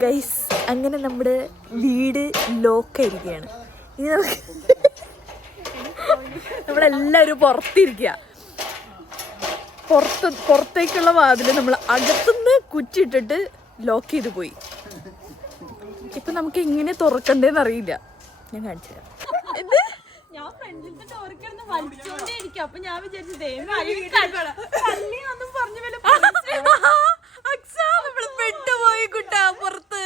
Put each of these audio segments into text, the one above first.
Guys അങ്ങനെ നമ്മുടെ വീട് ലോക്കായിരിക്കുകയാണ്. ഇനി നമ്മളെല്ലാവരും പുറത്തിരിക്കുക. പുറത്തേക്കുള്ള വാതില് നമ്മൾ അകത്തുനിന്ന് കുറ്റിയിട്ടിട്ട് ലോക്ക് ചെയ്ത് പോയി. ഇപ്പൊ നമുക്ക് എങ്ങനെ തുറക്കണ്ടേന്ന് അറിയില്ല. ഞാൻ കാണിച്ചു തരാം. ഞാൻ ഫ്രണ്ടിലത്തെ ഡോറിക്കിടന്ന് വലിച്ചോണ്ടേ ഇരിക്കും. അപ്പൊ ഞാൻ വിചാരിച്ചത് നമ്മള് പെട്ടുപോയി കുട്ടാ പുറത്ത്.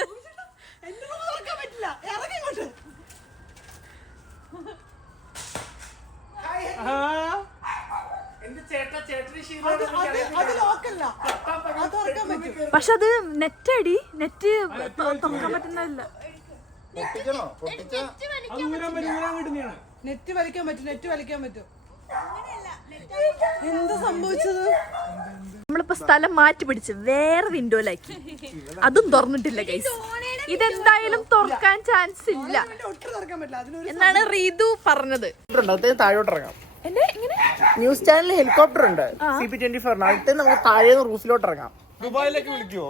പക്ഷെ അത് നെറ്റടി നെറ്റ് തുറക്കാൻ പറ്റുന്നതല്ല. നെറ്റ് വലിക്കാൻ പറ്റും. എന്ത് സംഭവിച്ചത്? നമ്മളിപ്പോ സ്ഥലം മാറ്റി പിടിച്ച് വേറെ വിൻഡോയിലാക്കി. അതും തുറന്നിട്ടില്ല ഗൈസ്. ഇതെന്തായാലും തുറക്കാൻ ചാൻസ് ഇല്ല എന്നാണ് റീതു പറഞ്ഞത്. താഴോട്ടിറങ്ങാം. ന്യൂസ് ചാനലിൽ ഹെലികോപ്റ്റർ ഉണ്ട്. CP24 അടുത്ത് നമുക്ക് താഴെ റൂഫിലോട്ട് ഇറങ്ങാം. ദുബായിലേക്ക് വിളിക്കുവോ?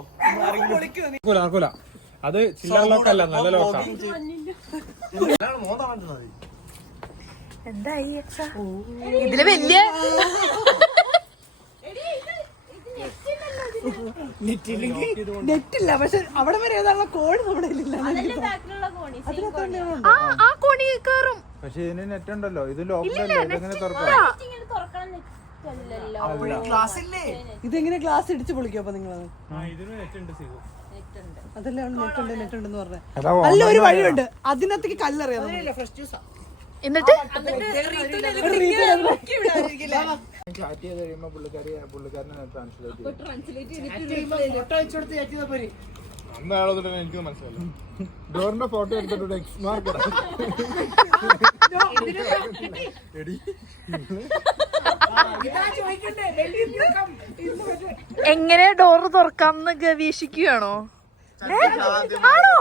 അത് ചില്ലറ ലോക്കല്ല, നല്ല ലോക്കാ. എന്തായി ഇതില് വലിയ നെറ്റില്ല. പക്ഷെ അവിടെ വരെ ഏതാണോ കോഡ് നമ്മുടെ ആ കോണി കേറും. പക്ഷെ ഇതിന് നെറ്റ് ഉണ്ടല്ലോ. ഇത് ലോക്കല്ലേ, ഇതെങ്ങനെ തുറക്കാം? ഇതെങ്ങനെ ഗ്ലാസ് ഇടിച്ചു പൊളിക്കും? അപ്പൊ നിങ്ങളത് ഇതിന് നെറ്റ് ഉണ്ട്. അതല്ലേ നെറ്റ് ഉണ്ടെന്ന് പറഞ്ഞത്. അല്ല, ഒരു വഴിയുണ്ട്. അതിനകത്തേക്ക് കല്ലെറിയാം. എന്നിട്ട് എനിക്ക് മനസ്സിലായി. ഡോറിന്റെ ഫോട്ടോ എടുത്തിട്ട് എക്സ് മാർക്ക് എങ്ങനെ ഡോറ് തുറക്കാന്ന് ഗവേഷിക്കുകയാണോ? ആണോ?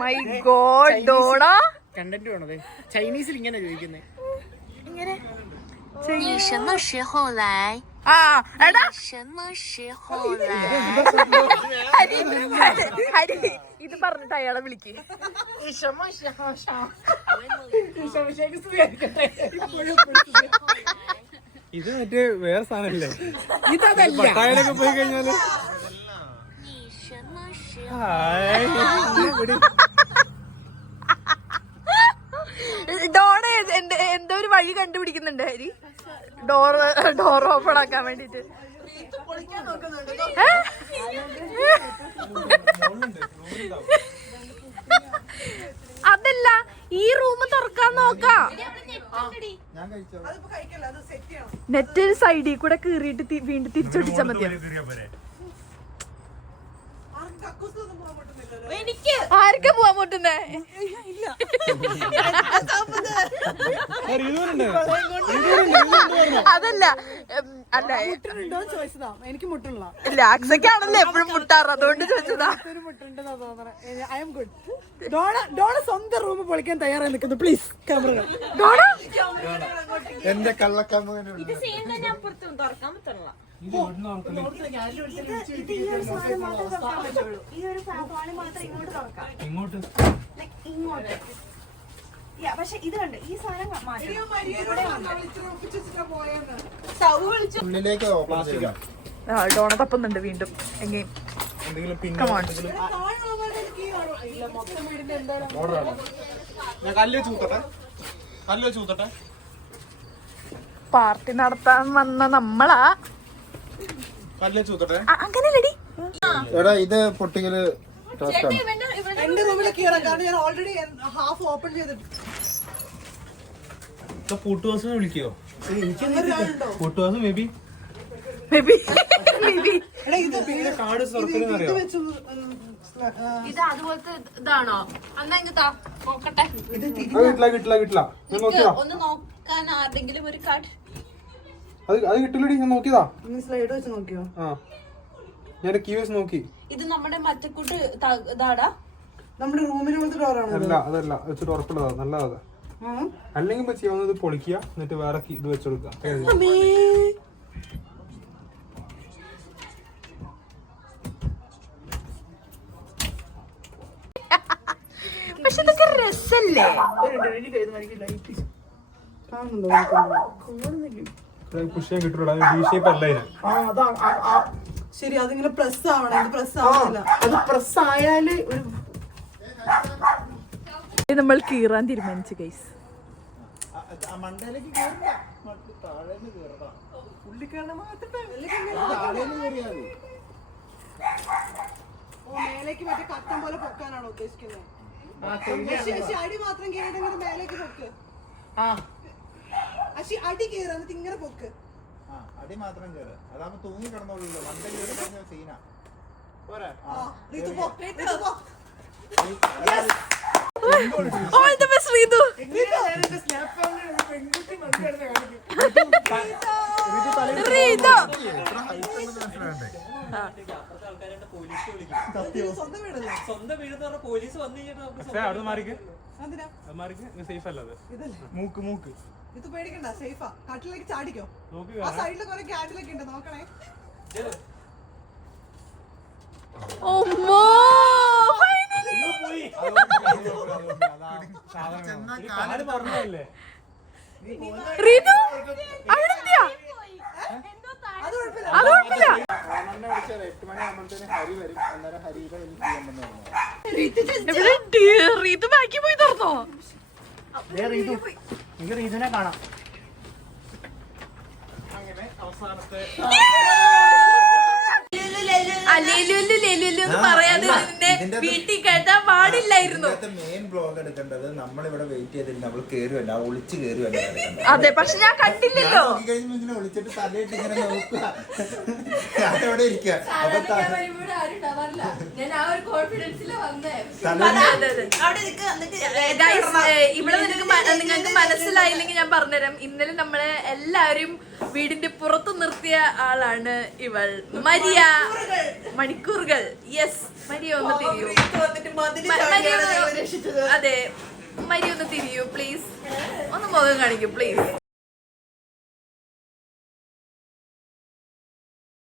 മൈ ഗോഡ്, ഡോണ കണ്ടന്റ് വേണത്. ചൈനീസിൽ ഇങ്ങനെ ചോദിക്കുന്നേ. ഇത് പറഞ്ഞിട്ട് അയാളെ വിളിക്ക്. ഇത് മറ്റേ വേറെ സാധനല്ലേ? പട്ടായയിലൊക്കെ പോയി കഴിഞ്ഞാല് ഡോണ എന്തോ ഒരു വഴി കണ്ടുപിടിക്കുന്നുണ്ട് ഹരി. ഡോർ ഓപ്പൺ ആക്കാൻ വേണ്ടിട്ട്. അതല്ല, ഈ റൂം തുറക്കാൻ നോക്കാം. നെറ്റ് സൈഡിൽ കൂടെ കീറിയിട്ട് വീണ്ടും തിരിച്ചൊടിച്ചാ മതിയോ? ആർക്കാ പോവാൻ പറ്റുന്നേ? അതല്ല അല്ല, എനിക്ക് മുട്ടുള്ള ലാക്സൊക്കെയാണല്ലോ എപ്പോഴും മുട്ടാറ്, അതുകൊണ്ട് ചോദിച്ചതാ. ഡോണ സ്വന്തം റൂം പൊളിക്കാൻ തയ്യാറായി നിൽക്കുന്നു. Please camera. എന്റെ കള്ളക്കമ്മ തുറക്കാൻ പറ്റില്ല. ഇങ്ങോട്ട് പക്ഷെ ഇത് കണ്ട് ഈ സാധനം ഉള്ളിലേക്ക് ഡോണ തപ്പുന്നുണ്ട് വീണ്ടും. എങ്ങനെയും പാർട്ടി നടത്താൻ വന്ന നമ്മളാ. അങ്ങനെയല്ലടി. എടാ, ഇത് പൊട്ടിക്കല് എന്റെ റൂമിലേക്ക് കയറാം. കാരണം ഞാൻ ഓൾറെഡി ഹാഫ് ഓപ്പൺ ചെയ്തിട്ട്. കൂട്ടുവാസം വിളിക്കോ? കൂട്ടുവാസം മേബി കാർഡ് തുറക്കുന്നറിയോ? ഇത് അതുപോലത്തെ ഇതാണോ? അന്നാ നോക്കട്ടെ. കിട്ടില്ല. ഞാൻ നോക്കിയതാ. ഒന്ന് നോക്കാൻ ആരുടെങ്കിലും ഒരു കാർഡ്. അത് കിട്ടില്ലടി, ഞാൻ നോക്കിയതാ. സ്ലൈഡ് വെച്ച് നോക്കിയോ? ആ, ഞാൻ കീ വെച്ച് നോക്കി. ഇത് നമ്മുടെ മറ്റക്കൂട്ട് ഇതാടാ. നമ്മുടെ റൂമിന് പോലത്തെ ഡോറാണ്. അതല്ല വെച്ചിട്ട് ഉറപ്പുള്ളതാ, നല്ലതാ. അല്ലെങ്കിൽ ചെയ്യാവുന്നത് പൊളിക്കുക, എന്നിട്ട് വേറെ ഇത് വെച്ചെടുക്കുക. പക്ഷെ ഇതൊക്കെ രസല്ലേ? പുഷ് ചെയ്യാൻ കിട്ടുള്ളൂ. ഡി ഷേപ്പ് അല്ല ഇതിന്. ശരി, അതിങ്ങനെ പ്രസ് ആവണം. ഇത് പ്രസ് ആവുന്നില്ല. അത് പ്രസ് ആയാല് ഒരു നമ്മൾ കീറാൻ തീരുമാനിച്ചു ഗൈസ്. മണ്ടയിലേക്ക് കേറില്ല, താഴേന്ന് കേറണം. പുള്ളിക്കാരനെ താഴേന്ന് കയറിയാൽ മേലേക്ക് മറ്റേ കട്ടം പോലെ പൊക്കാനാണോ ഉദ്ദേശിക്കുന്നത്? അടി മാത്രം കേറിയിട്ട് മേലേക്ക് പൊക്ക്. അടി കേറ എന്നിട്ട് ഇങ്ങനെ പൊക്ക്. അടി മാത്രം കേറ്. അതാകുമ്പോ തൂങ്ങി കിടന്നോളൂല്ലോ. മണ്ട കേറി കഴിഞ്ഞ സീനാ. പോരാ. All the best, Ritu. Ritu. സ്വന്തം വീട് പോലീസ് വന്നു പക്ഷേ അവിടെ മാറിക്ക് സേഫ് അല്ല. അത് മൂക്ക് ഇത് പേടിക്കണ്ട, സേഫാ. കാട്ടിലേക്ക് ചാടിക്കോ. നോക്ക്. ആ സൈഡില് കുറെ ക്യാറ്റിലൊക്കെ ഉണ്ട്, നോക്കണേ. Oh, no. പറഞ്ഞല്ലേ Ritu, അവിടെ എത്തിയോ? അത് കുഴപ്പമില്ല. അത് കുഴപ്പമില്ല. 8 മണിയാകുമ്പോഴത്തേന് ഹരി വരും. അന്നേരം ഹരിയുടെ എനിക്ക് ചെയ്യാൻ റീതു ബാക്കി പോയി തുറന്നോ? എനിക്ക് റീതിനെ കാണാം. അങ്ങനെ അവസാനത്തെ പറയാതെ വീട്ടിൽ കേട്ടാൻ പാടില്ലായിരുന്നു. മെയിൻ ബ്ലോഗ് എടുക്കേണ്ടത് നമ്മളിവിടെ വെയിറ്റ് ചെയ്തിട്ട് നമ്മൾ കേറുവല്ല, ഒളിച്ച് കേറുവല്ല. അതെ, പക്ഷെ ഞാൻ കണ്ടില്ലല്ലോ. ഇങ്ങനെ ഒളിച്ചിട്ട് തലയിട്ട് ഇങ്ങനെ നോക്കുക. ഞാനവിടെ ഇരിക്കുക. അപ്പൊ ഇവിടെ നിങ്ങൾക്ക് മനസ്സിലായില്ലെങ്കിൽ ഞാൻ പറഞ്ഞുതരാം. ഇന്നലെ നമ്മളെ എല്ലാവരും വീടിന്റെ പുറത്ത് നിർത്തിയ ആളാണ് ഇവൾ മരിയ. മണിക്കൂറുകൾ. യെസ്, മരിയ ഒന്ന് തിരിയൂ. അതെ, മരിയ ഒന്ന് തിരിയൂ പ്ലീസ്. ഒന്ന് മുഖം കാണിക്കൂ പ്ലീസ്.